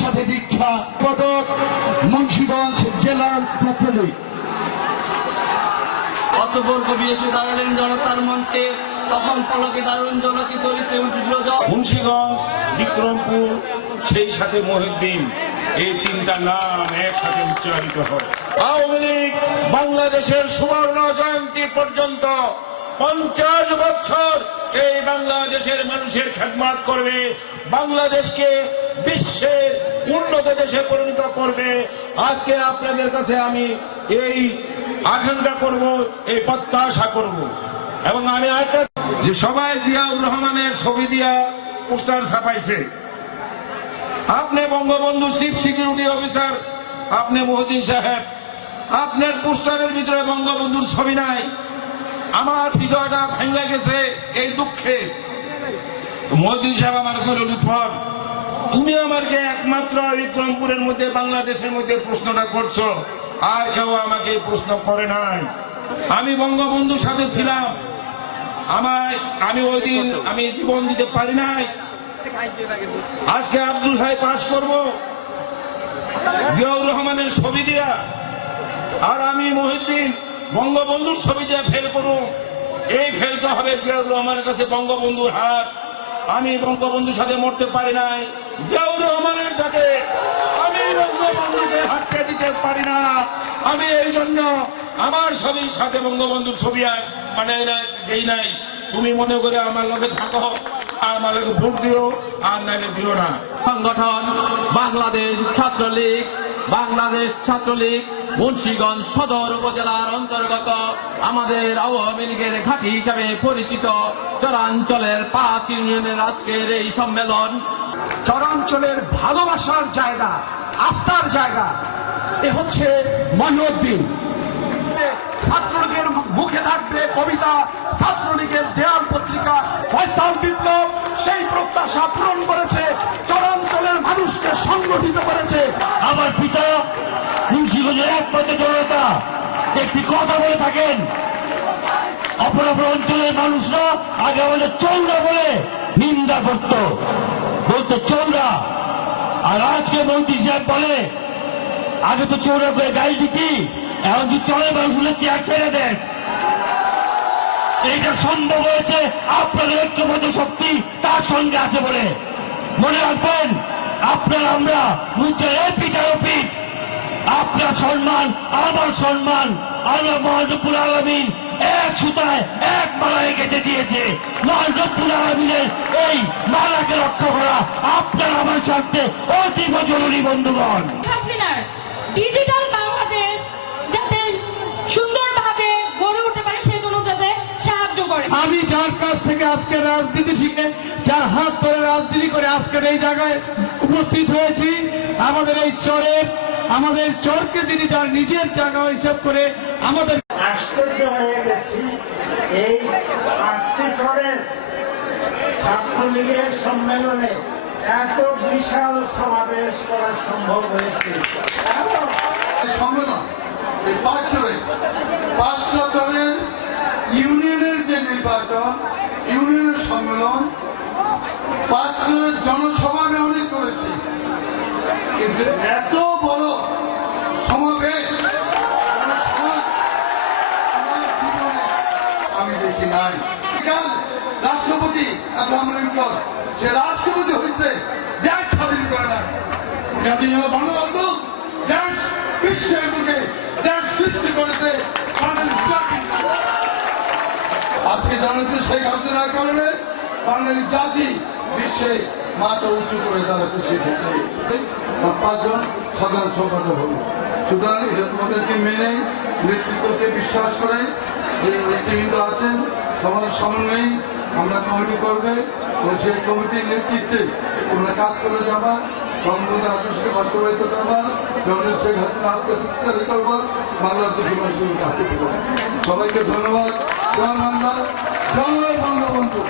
হাতে দীক্ষা পদক মুন্সিগঞ্জ জেলার ছাত্রলীগ অতপর কবি এসে দাঁড়ালেন জনতার মঞ্চে তখন পলকে দারুণ জনকি তরিতে উঠল মুন্সিগঞ্জ বিক্রমপুর সেই সাথে মহিউদ্দিন। এই তিনটা নাম একসাথে উচ্চারিত হয়। আওয়ামী লীগ বাংলাদেশের সুবর্ণ জয়ন্তী পর্যন্ত পঞ্চাশ বছর বাংলাদেশের মানুষের খেদমাত করবে, বাংলাদেশকে বিশ্বের উন্নত দেশে পরিণত করবে। আজকে আপনাদের কাছে আমি এই আকাঙ্ক্ষা করব, এই প্রত্যাশা করব। এবং আমি আরেকটা যে সবাই জিয়াউর রহমানের ছবি দিয়া পোস্টার ছাপাইছে। আপনি বঙ্গবন্ধু চিফ সিকিউরিটি অফিসার, আপনি মহদিন সাহেব, আপনার পোস্টারের ভিতরে বঙ্গবন্ধুর ছবি নাই। আমার হৃদয়টা ভেঙে গেছে এই দুঃখে। মোদিন সাহেব আমার কইল লুৎফর তুমি আমাকে একমাত্র বিক্রমপুরের মধ্যে, বাংলাদেশের মধ্যে প্রশ্নটা করছ। আর কেউ আমাকে প্রশ্ন করে নাই। আমি বঙ্গবন্ধুর সাথে ছিলাম। আমার, আমি ওই দিন, আমি জীবন দিতে পারি নাই। আজকে আব্দুল ভাই পাশ করব। জিয়াউর রহমানের ছবি দিয়া। আর আমি মহিউদ্দিন বঙ্গবন্ধুর ছবি দিয়ে ফেল করব এই ফেলতে হবে জিয়াউর রহমানের কাছে বঙ্গবন্ধুর হাত। আমি বঙ্গবন্ধুর সাথে মরতে পারি নাই, জিয়াউর রহমানের সাথে আমি বঙ্গবন্ধুকে হাতটা দিতে পারি না। আমি এই জন্য আমার ছবির সাথে বঙ্গবন্ধুর ছবি আর মানে দেই নাই। তুমি মনে করে আমার লগে থাকো আমার লগে ভোট দিও, আর নাইলে দিও না। সংগঠন, বাংলাদেশ ছাত্রলীগ বাংলাদেশ ছাত্রলীগ মুন্সিগঞ্জ সদর উপজেলার অন্তর্গত আমাদের আওয়ামী লীগের ঘাঁটি হিসাবে পরিচিত চরাঞ্চলের পাঁচ ইউনিয়নের আজকের এই সম্মেলন। চরাঞ্চলের ভালোবাসার জায়গা, আস্থার জায়গা, এ হচ্ছে মহিউদ্দিন। ছাত্রলীগের মুখে থাকবে কবিতা, ছাত্রলীগের দেয়াল পত্রিকা, ফয়সাল বিপ্লব, সেই প্রত্যাশা পূরণ মানুষকে সংগঠিত করেছে। আমার পিতা মুন্সিগঞ্জের একমাত্র জনতা। একটি কথা বলে থাকেন অপর অপর অঞ্চলের মানুষরা আগে আমাদের চৌরা বলে নিন্দা করত। বলতো, চৌরা। আর আজকে মন্ত্রী সাহেব বলে, আগে তো চৌরা করে গাড়ি দিতি, এখন কি চলে মানুষগুলো চেয়ার ছেড়ে দেন। এইটা সম্ভব হয়েছে, আপনাদের ঐক্যবদ্ধ শক্তি তার সঙ্গে আছে বলে মনে রাখবেন। আপনার আমরা মুদ্রার পিঠার পিঠ আপনার সম্মান আমার সম্মান আল্লাহ মহাজপুর আলমিন এক সুতায় এক মালায় কেটে দিয়েছে। মহাজপুর আলমিনের এই মালাকে রক্ষা করা আপনার আমার স্বার্থে অতীব জরুরি বন্ধুগণ। ডিজিটাল বাংলাদেশ যাতে সুন্দরভাবে গড়ে উঠতে পারে সেজন্য যাতে সাহায্য করে। আমি যার কাছ থেকে আজকে রাজনীতি শিখে যার হাত ধরে রাজনীতি করে আজকের এই জায়গায় উপস্থিত হয়েছি। আমাদের এই চরের আমাদের চরকে যিনি যার নিজের জায়গা হিসাব করে আমাদের আশ্চর্য হয়ে গেছি। এই আজকে করেন ছাত্রলীগের সম্মেলনে এত বিশাল সমাবেশ করা সম্ভব হয়েছে। এই পাঁচ পাঁচটা চরের ইউনিয়নের যে নির্বাচন ইউনিয়নের সম্মেলন পাঁচ জনসভা আমি অনেক করেছি। কিন্তু এত বড় সমাবেশ আমি দেখি নাই। রাষ্ট্রপতি আব্রাহাম লিঙ্কন সে রাষ্ট্রপতি হয়েছে, দেশ স্বাধীন করে না জাতীয় বঙ্গবন্ধু দেশ বিশ্বের বুকে দেশ সৃষ্টি করেছে আজকে জানাতে শেখ হাসিনার কারণে বাঙালি জাতি বিশ্বে মাথা উঁচু করে তারা খুশি হচ্ছে। পাঁচজন সাধারণ সম্পাদক হল। সুতরাং এটা তোমাদেরকে মেনে নেতৃত্বকে বিশ্বাস করে যে নেতৃবৃন্দ আছেন সবার সমন্বয়ে আমরা কমিটি করবে এবং সেই কমিটির নেতৃত্বে তোমরা কাজ করে যাবা সংবাদ আদর্শকে বাস্তবায়িত করবা জনের শেখ হাসিনা আত্মশক্তিশালী করবা, বাংলার দুটি মানুষকে কাছে সবাইকে ধন্যবাদ। জয় বাংলা, জয় বঙ্গবন্ধু